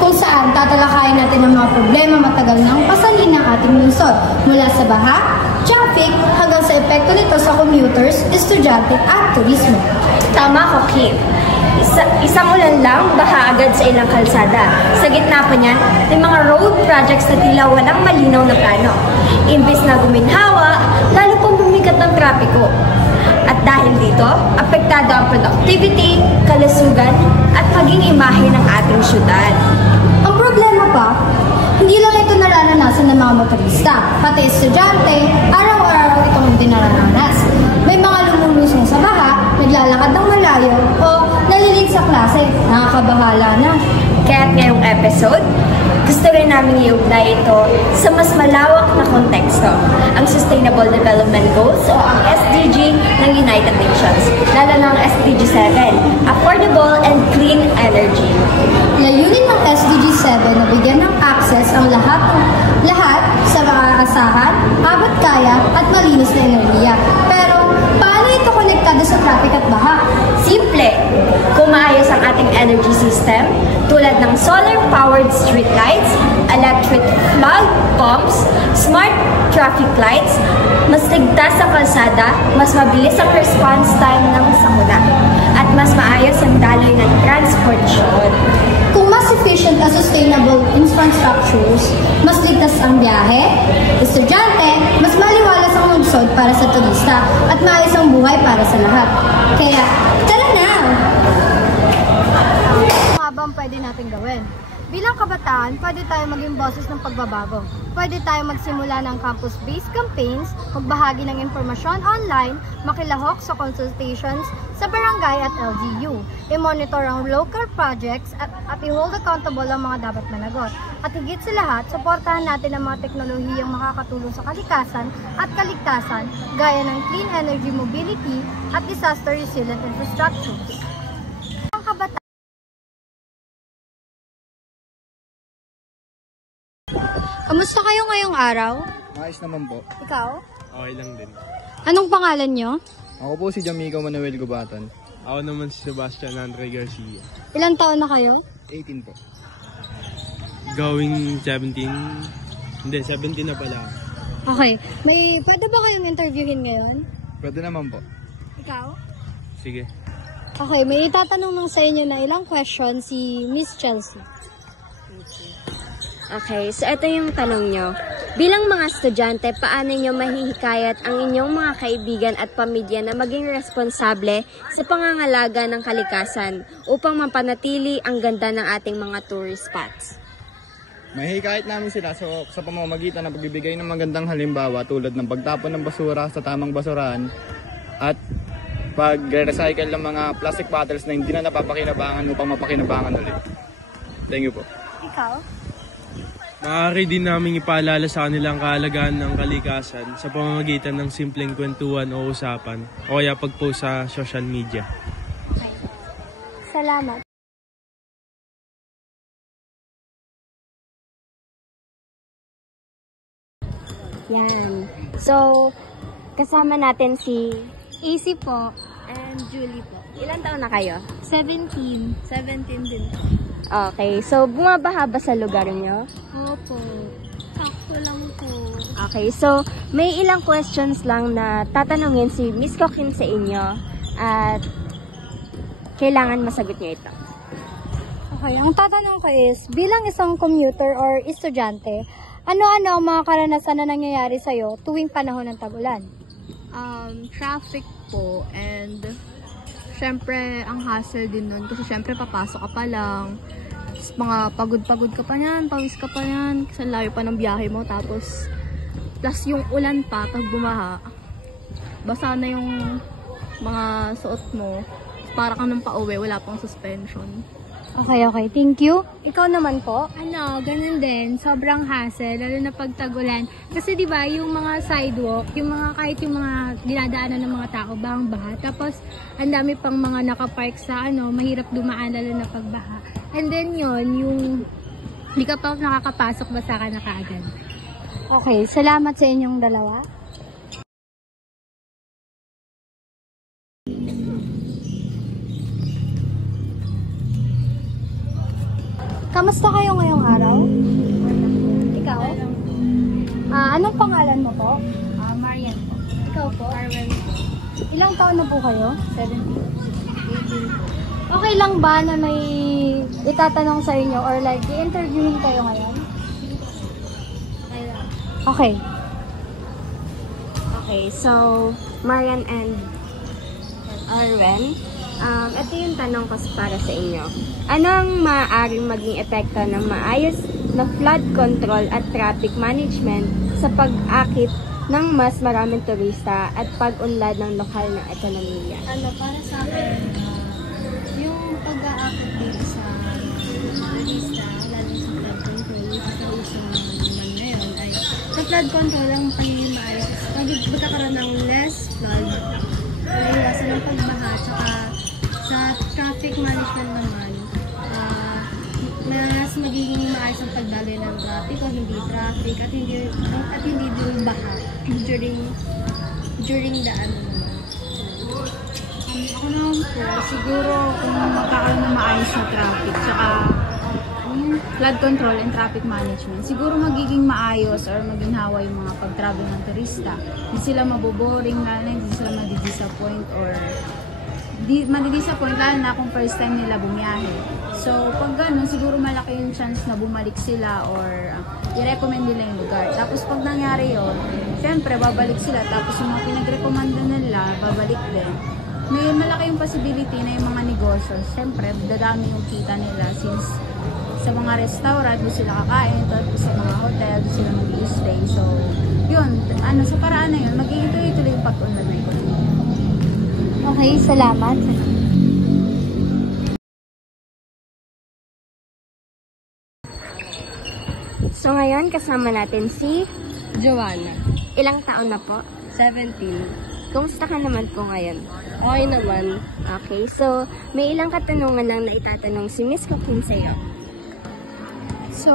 kung saan tatalakayin natin ang mga problema matagal nang pasalin ng ating lungsod, mula sa baha, traffic, hanggang sa epekto nito sa commuters, estudyante at turismo. Tama ko, Kim. Isang ulan lang, baha agad sa ilang kalsada. Sa gitna pa niyan, may mga road projects na tila walang malinaw na plano. Imbis na guminhawa, lalo pang bumigat ng trapiko. At dahil dito, apektado ang productivity, kalusugan, at paging imahe ng ating syudad. Ang problema pa, hindi lang ito nararanasan ng mga motorista, pati estudyante, araw-araw itong hindi nararanas. May mga lumulusong sa baha, naglalakad ng malayo, o nalilig sa klase, nakakabahala na. Kaya't ngayong episode, gusto rin namin iugnay ito sa mas malawak na konteksto, ang Sustainable Development Goals o ang SDG ng United Nations, lalo na ang SDG 7, Affordable and Clean Energy. Layunin ng SDG 7 na bigyan ng access ang lahat sa maaasahan, abot kaya at malinis na enerhiya. Pero paano ito konektado sa traffic at baha? Simple! Kung maayos ang ating energy system, tulad ng solar-powered streetlights, electric flood pumps, smart traffic lights, mas ligtas ang kalsada, mas mabilis ang response time ng sakuna, at mas maayos ang daloy ng transportasyon. Kung mas efficient at sustainable infrastructures, mas ligtas ang biyahe, estudyante, mas maliwalas ang lungsod para sa turista, at maayos ang buhay para sa lahat. Kaya, tara na! Ano nga bang pwede natin gawin? Bilang kabataan, pwede tayo maging boses ng pagbabago. Pwede tayo magsimula ng campus-based campaigns, magbahagi ng impormasyon online, makilahok sa consultations sa barangay at LGU, i-monitor ang local projects at i-hold accountable ang mga dapat managot. At higit sa lahat, suportahan natin ang mga teknolohiyang makakatulong sa kalikasan at kaligtasan, gaya ng clean energy mobility at disaster-resilient infrastructures. Ang kabataan, kamusta kayo ngayong araw? Ayos naman po. Ikaw? Okay lang din. Anong pangalan nyo? Ako po si Jamico Manuel Gubatan. Ako naman si Sebastian Andre Garcia. Ilang taon na kayo? 18 po. Going 17. Hindi, 17 na pala. Okay. Pwede ba kayong interviewin ngayon? Pwede naman po. Ikaw? Sige. Okay, may itatanong lang sa inyo na ilang question si Miss Chelsea. Okay, so ito yung tanong nyo. Bilang mga estudyante, paano nyo mahihikayat ang inyong mga kaibigan at pamilya na maging responsable sa pangangalaga ng kalikasan upang mapanatili ang ganda ng ating mga tourist spots? Mahihikayat namin sila sa pamamagitan ng pagbibigay ng magandang halimbawa tulad ng pagtapon ng basura sa tamang basurahan at pag-recycle ng mga plastic bottles na hindi na napapakinabangan upang mapakinabangan ulit. Thank you po. Ikaw? Maaari din namin ipaalala sa kanilang kahalagahan ng kalikasan sa pamamagitan ng simpleng kwentuhan o usapan o kaya pag-post sa social media. Salamat. Yan. So, kasama natin si Easy po. and Julie po. Ilan taon na kayo? 17. 17 din. Okay, so bumabaha ba sa lugar nyo? Opo. Sakto lang po. Okay, so may ilang questions lang na tatanungin si Miss Coquin sa inyo at kailangan masagot nyo ito. Okay, ang tatanong ko is, bilang isang commuter or estudyante, ano-ano ang mga karanasan na nangyayari sa'yo tuwing panahon ng tag-ulan? Traffic po, and syempre ang hassle din nun kasi syempre papasok ka pa lang, mga pagod-pagod ka pa yan, pawis ka pa yan kasi layo pa ng biyahe mo, tapos plus yung ulan pa pag bumaha, basa na yung mga suot mo, para kang nang pauwi, wala pang suspension. Okay, thank you. Ikaw naman po? Ganun din. Sobrang hassle, lalo na pag tag-ulan. Kasi di ba yung mga sidewalk, yung mga kahit yung mga dinadaanan ng mga tao, bahang-baha. Tapos, ang dami pang mga nakapark sa mahirap dumaan lalo na pagbaha. And then yun, yung hindi ka pa nakakapasok, basta ka na kaagad. Okay, salamat sa inyong dalawa. Kamusta kayo ngayong araw? Ikaw? Anong pangalan mo po? Marian po. Ikaw po? Arwen po. Ilang taon na po kayo? 17. Okay lang ba na may itatanong sa inyo or like i-interviewin kayo ngayon? Okay. Okay, so Marian and Arwen, ito yung tanong ko para sa inyo. Ano ang maaaring maging epekto ng maayos na flood control at traffic management sa pag-akit ng mas maraming turista at pag-unlad ng lokal na ekonomiya? Para sa akin, yung pag-aakit dito sa turista, lalo sa flood control, yung kakauso naman ngayon, ay sa flood control, ang pagiging maayos, magkakaroon ng less flood, maiwasan ng pagbaha, tsaka sa traffic management naman, mas magiging maayos ang pagdaloy ng traffic o hindi traffic at hindi din baha during the ano naman. Ako naman po, siguro kung magkakaroon ng maayos na traffic, tsaka flood control and traffic management, siguro magiging maayos or maginhawa yung mga pag-travel ng turista. Hindi sila maboboring, hindi sila madidisappoint or madidisappoint lalo na kung first time nila bumiyahe. So, pag gano'n, siguro malaki yung chance na bumalik sila or i-recommend nila yung lugar. Tapos pag nangyari yun, syempre babalik sila. Tapos yung mga pinag-recommenda nila, babalik din. May malaki yung possibility na yung mga negosyo, syempre dadami yung kita nila since sa mga restaurant, doon sila kakain, tapos sa mga hotel, doon sila mag-i-stay. So, yun, sa paraan na yun, magiging tuloy-tuloy yung pag-unlad na ekonomiya. Okay, salamat. So ngayon, kasama natin si Joanna, ilang taon na po? 17. Kumusta ka naman po ngayon? Okay naman. Okay, so may ilang katanungan lang na itatanong si Miss Coquin sa'yo. So,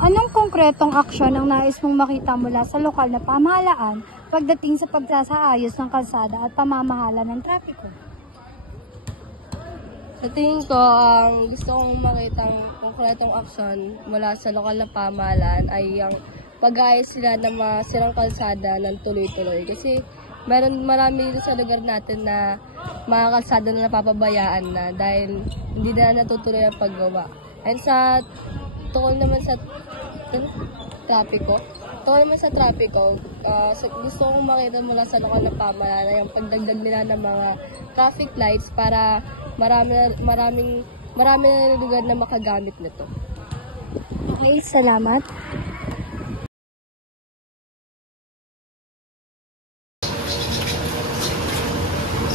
anong konkretong aksyon ang nais mong makita mula sa lokal na pamahalaan pagdating sa pagsasaayos ng kalsada at pamamahala ng trapiko? Sa tingin ko, ang gusto kong makitang konkretong aksyon mula sa lokal na pamahalaan ay ang pag-ayos sila ng mga sirang kalsada ng tuloy-tuloy. Kasi marami dito sa lugar natin na mga kalsada na napapabayaan na dahil hindi na natutuloy ang paggawa. And sa tukol naman sa trapiko, gusto kong makita mula sa lokal na pamahalaan yung pagdagdag nila ng mga traffic lights para marami na lugar na makagamit nito. Okay, salamat.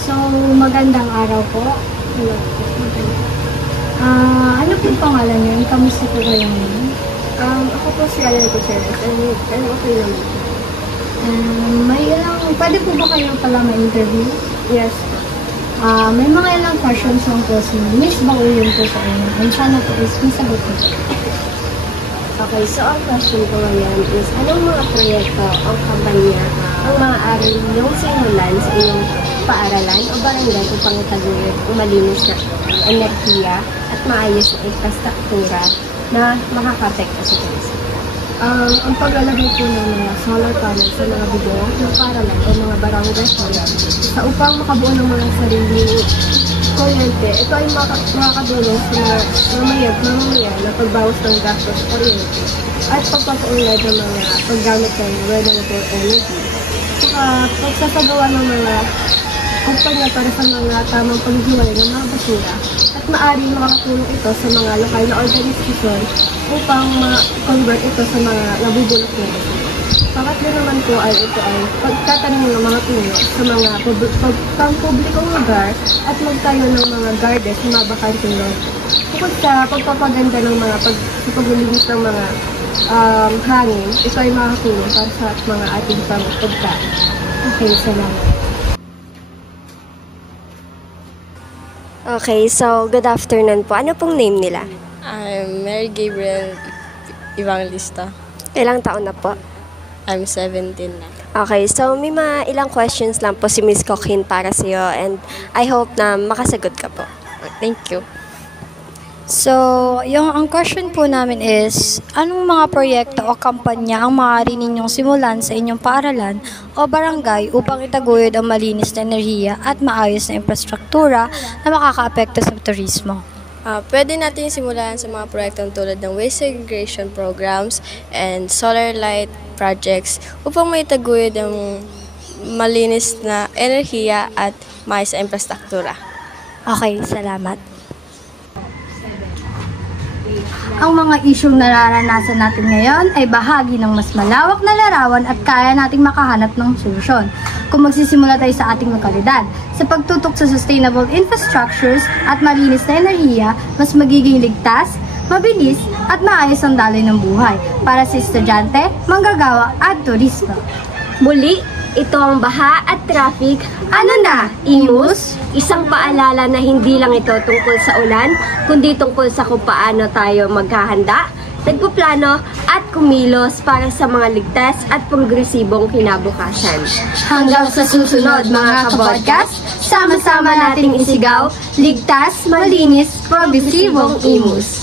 So, magandang araw po. Hello. Ano po pangalan niyo? Kamusta po kayo ngayon? Ako po si Alan Gutierrez and okay naman po. Pwede po ba kayo pala ma-interview? Yes. May mga ilang questions lang po si Miss Bakuyon po sa inyo. And sana po is masagot po. Okay, so ang question ko ngayon is anong mga proyekto o kampanya ang maaaring yung simulan sa inyong paaralan o barangay upang itaguyod o malinis na enerhiya at maayos na infrastruktura na makakapekto sa turismo? Ang paglalagay po ng mga solar panels sa mga bubong ng paaralan o mga barangay sa upang makabuo ng mga sariling kuryente. Ito ay makakadulong sa mga mamamayan na pagbawas ng gastos sa kuryente at pagpapaunlad ng mga paggamit ng renewable energy. Saka pagsasagawa ng mga kumpanya para sa mga tamang paghihiwalay ng mga basura at maaaring makakatulong ito sa mga lokal na organisasyon upang ma-convert ito sa mga nabubulok na basura. Pangatlo naman po ay ito ay pagtatanim ng mga puno sa mga pampublikong lugar at magtayo ng mga garden sa mga bakanting lugar. Bukod sa pagpapaganda ng mga paglilinis ng mga hangin, ito ay makakatulong para sa mga ating pagkain. Okay, salamat. Okay, so good afternoon po. Ano pong name nila? I'm Mary Gabriel Evangelista. Ilang taon na po? I'm 17 na. Okay, so may mga ilang questions lang po si Miss Coquin para sa iyo and I hope na makasagot ka po. Thank you. So, ang question po namin is, anong mga proyekto o kampanya ang maaari ninyong simulan sa inyong paaralan o barangay upang itaguyod ang malinis na enerhiya at maayos na infrastruktura na makakaapekto sa turismo? Pwede natin simulan sa mga proyektong tulad ng waste segregation programs and solar light projects upang maitaguyod ang malinis na enerhiya at maayos na infrastruktura. Okay, salamat. Ang mga isyong nararanasan natin ngayon ay bahagi ng mas malawak na larawan at kaya nating makahanap ng solusyon kung magsisimula tayo sa ating lokalidad. Sa pagtutok sa sustainable infrastructures at malinis na enerhiya, mas magiging ligtas, mabilis at maayos ang daloy ng buhay para sa estudyante, manggagawa at turismo. Muli, ito ang baha at traffic. Ano na, Imus? Isang paalala na hindi lang ito tungkol sa ulan, kundi tungkol sa kung paano tayo maghahanda, nagpuplano at kumilos para sa mga ligtas at progresibong kinabukasan. Hanggang sa susunod mga kabodcast, sama-sama nating isigaw, ligtas, malinis, progresibong Imus.